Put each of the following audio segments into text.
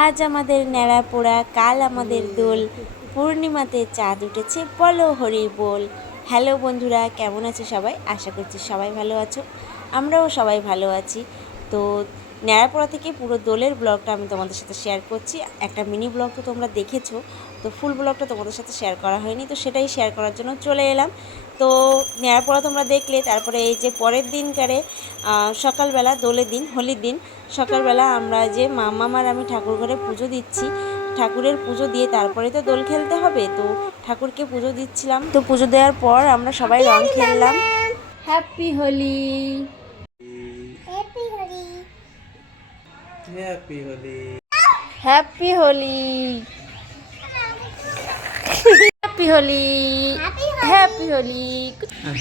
আজ আমাদের ন্যাড়া পোড়া, কাল আমাদের দোল, পূর্ণিমাতে চাঁদ উঠেছে, বলো হরি বল। হ্যালো বন্ধুরা, কেমন আছো সবাই? আশা করছি সবাই ভালো আছো, আমরাও সবাই ভালো আছি। তো ন্যাড়াপোড়া থেকে পুরো দোলের ব্লগটা আমি তোমাদের সাথে শেয়ার করছি। একটা মিনি ব্লগ তো তোমরা দেখেছো, তো ফুল ব্লগটা তোমাদের সাথে শেয়ার করা হয়নি, তো সেটাই শেয়ার করার জন্য চলে এলাম। তো ন্যাড়াপোড়া তোমরা দেখলে, তারপরে এই যে পরের দিনকারে সকালবেলা দোলের দিন, হোলির দিন সকালবেলা আমরা যে মামার আমি ঠাকুর ঘরে পুজো দিচ্ছি, ঠাকুরের পুজো দিয়ে তারপরে তো দোল খেলতে হবে। তো ঠাকুরকে পুজো দিচ্ছিলাম, তো পুজো দেওয়ার পর আমরা সবাই রং খেললাম। Happy Holi, happy Holi, happy Holi, happy Holi, happy Holi, happy Holi.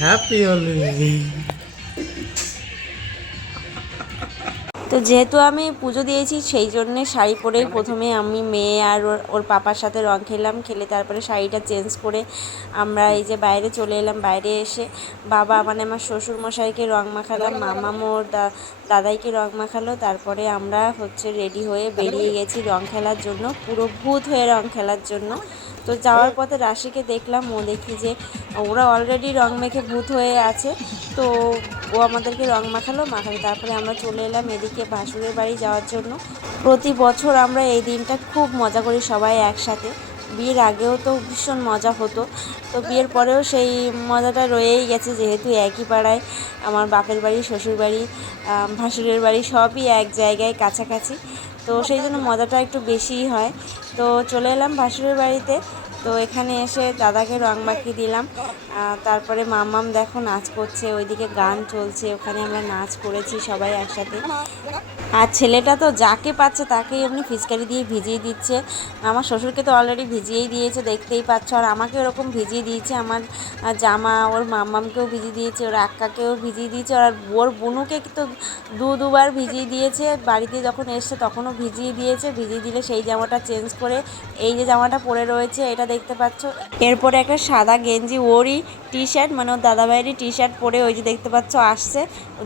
Happy Holi. তো যেহেতু আমি পুজো দিয়েছি, সেই জন্যে শাড়ি পরেই প্রথমে আমি মেয়ে আর ওর পাপার সাথে রং খেললাম। খেলে তারপরে শাড়িটা চেঞ্জ করে আমরা এই যে বাইরে চলে এলাম। বাইরে এসে বাবা মানে আমার শ্বশুর মশাইকে রং মাখালাম, মামামো ওর দাদাইকে রং মাখালো। তারপরে আমরা হচ্ছে রেডি হয়ে বেরিয়ে গেছি রং খেলার জন্য, পুরো ভূত হয়ে রং খেলার জন্য। তো যাওয়ার পথে রাশিকে দেখলাম, ও দেখি যে ওরা অলরেডি রং মেখে ভূত হয়ে আছে। তো ও আমাদেরকে রং মাখালো। তারপরে আমরা চলে এলাম এদিকে ভাসুরের বাড়ি যাওয়ার জন্য। প্রতি বছর আমরা এই দিনটা খুব মজা করি সবাই একসাথে। বিয়ের আগেও তো ভীষণ মজা হতো, তো বিয়ের পরেও সেই মজাটা রয়েই গেছে, যেহেতু একই পাড়ায় আমার বাপের বাড়ি, শ্বশুর বাড়ি, ভাসুরের বাড়ি সবই এক জায়গায় কাছাকাছি, তো সেই জন্য মজাটা একটু বেশিই হয়। তো চলে এলাম ভাসুরের বাড়িতে। তো এখানে এসে দাদাকে রং মাখিয়ে দিলাম। তারপরে মাম্মাম দেখো নাচ করছে, ওইদিকে গান চলছে, ওখানে আমরা নাচ করেছি সবাই একসাথে। আর ছেলেটা তো যাকে পাচ্ছে তাকেই এমনি ফিচকারি দিয়ে ভিজিয়ে দিচ্ছে। আমার শ্বশুরকে তো অলরেডি ভিজিয়েই দিয়েছে, দেখতেই পাচ্ছ। আর আমাকে ওরকম ভিজিয়ে দিয়েছে, আমার জামা ওর মাম্মামকেও ভিজিয়ে দিয়েছে, ওর আক্কাকেও ভিজিয়ে দিয়েছে, আর ওর বোনুকে তো দুবার ভিজিয়ে দিয়েছে। বাড়িতে যখন এসছে তখনও ভিজিয়ে দিয়েছে। ভিজিয়ে দিলে সেই জামাটা চেঞ্জ করে এই যে জামাটা পরে রয়েছে এটা দেখতে পাচ্ছ। এরপরে একটা সাদা গেঞ্জি, ওরই টি শার্ট মানে ওর দাদাভাইয়েরই টি শার্ট পরে ওই যে দেখতে পাচ্ছ আসছে।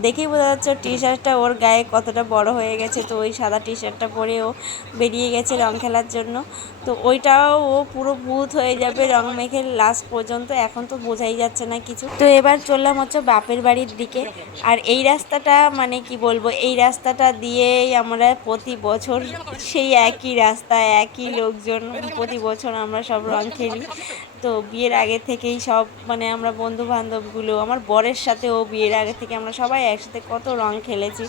দেখেই বোঝা যাচ্ছে টি শার্টটা ওর গায়ে কতটা বড় হয়ে গেছে। তো ওই সাদা টি শার্টটা পরে ও বেরিয়ে গেছে রং খেলার জন্য। তো ওইটাও ও পুরো ভূত হয়ে যাবে রং মেখে লাস্ট পর্যন্ত, এখন তো বোঝাই যাচ্ছে না কিছু। তো এবার চললাম হচ্ছে বাপের বাড়ির দিকে। আর এই রাস্তাটা মানে কি বলবো, এই রাস্তাটা দিয়েই আমরা প্রতি বছর সেই একই রাস্তা, একই লোকজন, প্রতি বছর আমরা সব রং খেলি। তো বিয়ের আগে থেকেই সব মানে আমরা বন্ধু বান্ধবগুলো, আমার বরের সাথেও বিয়ের আগে থেকে আমরা সবাই একসাথে কত রং খেলেছি।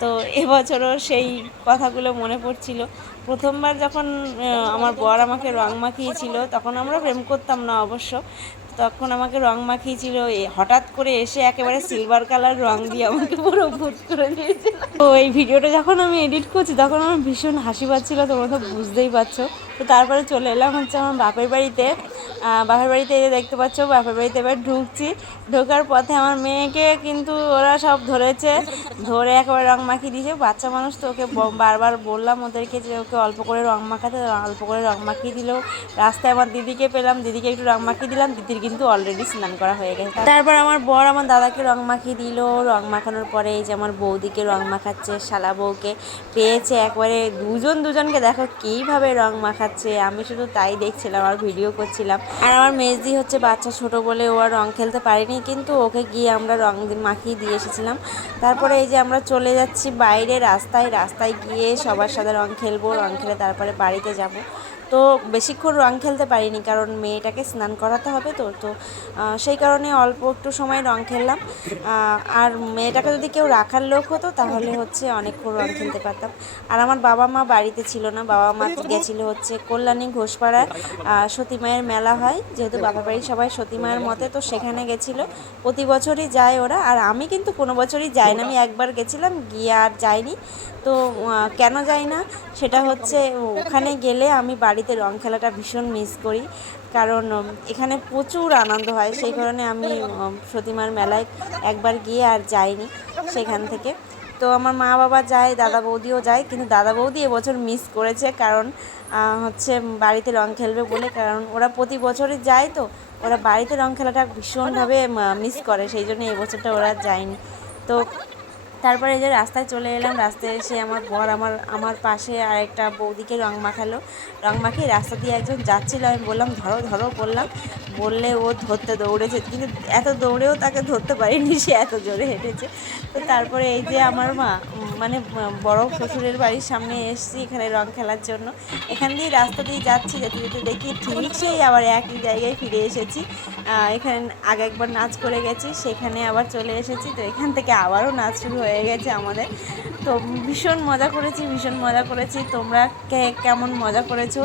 তো এবছরও সেই কথাগুলো মনে পড়ছিল। প্রথমবার যখন আমার বর আমাকে রং মাখিয়েছিল, তখন আমরা প্রেম করতাম না অবশ্য, তখন আমাকে রং মাখিয়েছিল। হঠাৎ করে এসে একেবারে সিলভার কালার রং দিয়ে আমাকে পুরো ভূত করে দিয়েছিল। তো এই ভিডিওটা যখন আমি এডিট করছি তখন আমার ভীষণ হাসি পাচ্ছিল, তোমরা তো বুঝতেই পারছো। তো তারপরে চলে এলাম হচ্ছে আমার বাপের বাড়িতে। বাপের বাড়িতে এই দেখতে পাচ্ছ, বাপের বাড়িতে এবার ঢুকছি। ঢোকার পথে আমার মেয়েকে কিন্তু ওরা সব ধরেছে, ধরে একেবারে রং মাখিয়ে দিয়েছে। বাচ্চা মানুষ তো, ওকে বারবার বললাম ওদেরকে যে ওকে অল্প করে রং মাখাতে, অল্প করে রং মাখিয়ে দিল। রাস্তায় আমার দিদিকে পেলাম, দিদিকে একটু রং মাখিয়ে দিলাম, দিদির কিন্তু অলরেডি স্নান করা হয়ে গেছে। তারপর আমার বর আমার দাদাকে রং মাখিয়ে দিল। রং মাখানোর পরে এই যে আমার বৌদিকে রং মাখাচ্ছে, শালা বউকে পেয়েছে একবারে, দুজনকে দেখো কীভাবে রং মাখাচ্ছে। আমি শুধু তাই দেখছিলাম আর ভিডিও করছিলাম। আর আমার মেজদি হচ্ছে বাচ্চা ছোট বলে ও আর রং খেলতে পারিনি, কিন্তু ওকে গিয়ে আমরা রং মাখিয়ে দিয়ে এসেছিলাম। তারপরে এই যে আমরা চলে যাচ্ছি বাইরে রাস্তায় গিয়ে সবার সাথে রং খেলবো, রং খেলে তারপরে বাড়িতে যাব। তো বেশিক্ষণ রং খেলতে পারিনি, কারণ মেয়েটাকে স্নান করাতে হবে। তো তো সেই কারণে অল্প একটু সময় রং খেললাম। আর মেয়েটাকে যদি কেউ রাখার লোক হতো তাহলে হচ্ছে অনেকক্ষণ রং খেলতে পারতাম। আর আমার বাবা মা বাড়িতে ছিল না, বাবা মা গেছিলো হচ্ছে কল্যাণী ঘোষপাড়ায় সতী মায়ের মেলা হয়, যেহেতু বাবার বাড়ির সবাই সতী মায়ের মতে, তো সেখানে গেছিলো। প্রতি বছরই যায় ওরা, আর আমি কিন্তু কোনো বছরই যাই না। আমি একবার গেছিলাম, গিয়ে আর যাইনি। তো কেন যাই না সেটা হচ্ছে, ওখানে গেলে আমি বাড়িতে রং খেলাটা ভীষণ মিস করি, কারণ এখানে প্রচুর আনন্দ হয়। সেই কারণে আমি সতীমার মেলায় একবার গিয়ে আর যাইনি সেখান থেকে। তো আমার মা বাবা যায়, দাদা বৌদিও যায়, কিন্তু দাদা বৌদি এবছর মিস করেছে, কারণ হচ্ছে বাড়িতে রং খেলবে বলে। কারণ ওরা প্রতি বছরই যায়, তো ওরা বাড়িতে রং খেলাটা ভীষণভাবে মিস করে, সেই জন্য এবছরটা ওরা যায়নি। তো তারপরে এই যে রাস্তায় চলে এলাম, রাস্তায় এসে আমার বর আমার পাশে আরেকটা বৌদিকে রং মাখালো। রং মাখিয়ে রাস্তা দিয়ে একজন যাচ্ছিলো, আমি বললাম ধরো ধরো বললাম, বললে ও ধরতে দৌড়েছে, কিন্তু এত দৌড়েও তাকে ধরতে পারিনি, সে এত জোরে হেঁটেছে। তো তারপরে এই যে আমার মা মানে বড় শ্বশুরের বাড়ির সামনে এসেছি এখানে রং খেলার জন্য। এখান দিয়ে রাস্তা দিয়ে যাচ্ছি, যেতে যেতে দেখি ঠিক সেই আবার একই জায়গায় ফিরে এসেছি। এখানে আগে একবার নাচ করে গেছি, সেখানে আবার চলে এসেছি। তো এখান থেকে আবারও নাচ শুরু হয়ে গেছে আমাদের। তো ভীষণ মজা করেছি। তোমরা কেমন মজা করেছো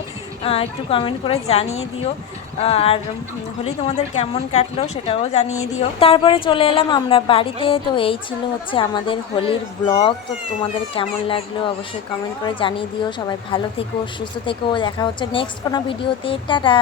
একটু কমেন্ট করে জানিয়ে দিও। আর হোলি তোমাদের কেমন কাটলো সেটাও জানিয়ে দিও। তারপরে চলে এলাম আমরা বাড়িতে। তো এই ছিল হচ্ছে আমাদের হোলির ব্লগ। তো তোমাদের কেমন লাগলো অবশ্যই কমেন্ট করে জানিয়ে দিও। সবাই ভালো থেকো, সুস্থ থেকো, দেখা হচ্ছে নেক্সট কোনো ভিডিওতে। টাটা।